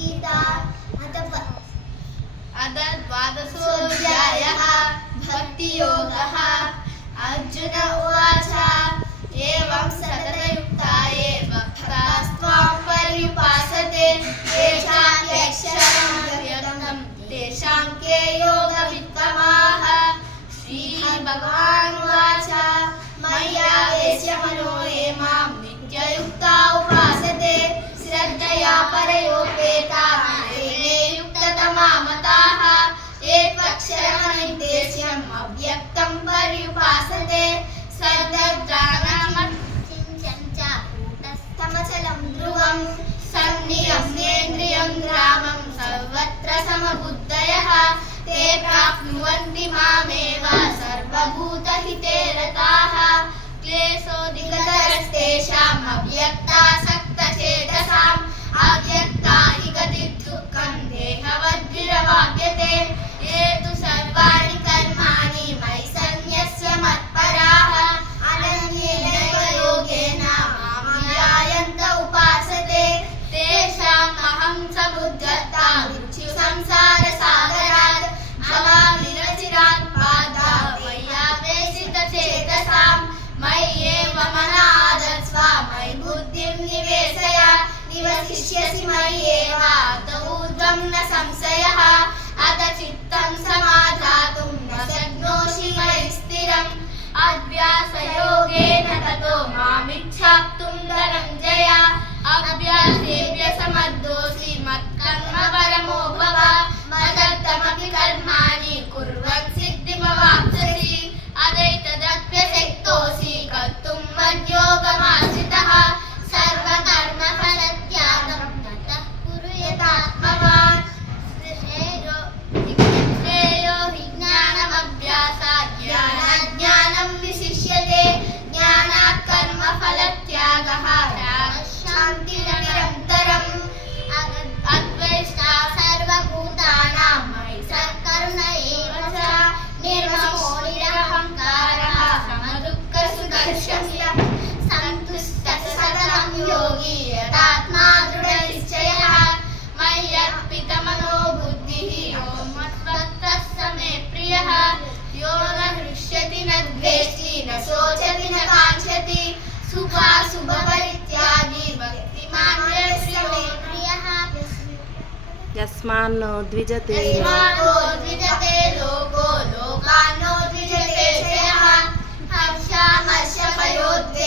गीता अथ द्वादशोऽध्यायः भक्तियोगः। अर्जुन उवाच एवं सततयुक्ता ये भक्तास्त्वां पर्युपासते तेषां के योगवित्तमाः। श्रीभगवान् उवाच मय्यावेश्य मनो ये मां नित्ययुक्ता उपासते श्रद्धया परयोपेता मे युक्ततमा मताः। एकक्षरमनिर्देश्यम् अव्यक्तं पर्युपासते सर्वज्ञानमचिन्त्यं च कूटस्थमचलं ध्रुवं सन्नियम्येन्द्रियं ग्रामं सर्वत्र समबुद्धयः ते प्राप्नुवन्ति मामेव सर्वभूतहिते रताः। क्लेशोऽधिकतरस्तेषाम् अव्यक्तासक्तचेतसाम् अव्यक्ता हि गतिर्दुःखं देहवद्भिरवाप्यते। ये तु सर्वाणि कर्माणि मयि सन्न्यस्य मत्पराः अनन्येनैव योगेन मां ध्यायन्त उपासते तेषाम् अहं समुद्धर्ता मृत्युसंसारसागरात् भवामि न चिरात् बाधा मय्यावेशितचेतसाम् मय्येव मनः आदत्स्व मयि बुद्धिं निवेशय निवसिष्यसि मय्येव अत ऊर्ध्वं न संशयः। अत चित्तं समाधातुं न शक्नोषि मयि स्थिरम् अभ्यासयोगेन ततो मामिच्छाप्तुं धनञ्जय। अभ्यासेभ्यसमर्थोऽसि मत्कर्म परमो भव मदर्थमपि कर्माणि कुर्वन् सिद्धिमवाप्स्यसि। अदैतदप्यशक्तोऽसि कर्तुं मद्योगमाश्रितः सर्वकर्मफलत्यागं ततः कुरु यथात्मवान्। श्रेयो हि ज्ञानमभ्यासात् ज्ञानाज्ञानं विशिष्यते ज्ञानात् कर्मफलत्यागः शान्तिर्निरन्तरम्। अद्वेष्टा सर्वभूतानां मयि सकरुण एव च निर्ममो निरहङ्कारः समदुःखसुदर्शनः सन्तुष्टः सततं योगी यथात्मा दृढनिश्चयः। मय्यर्पितमनो बुद्धिः यो मद्भक्तः स मे प्रियः। यो न हृष्यति न द्वेष्टि न शोचति न काङ्क्षति शुभाशुभपरित्यागी भक्तिमान् मे प्रियः। यस्मान्नो द्विजते लोको लोकान्नो द्विजते च यः हर्षामर्षभयोद्वेगैः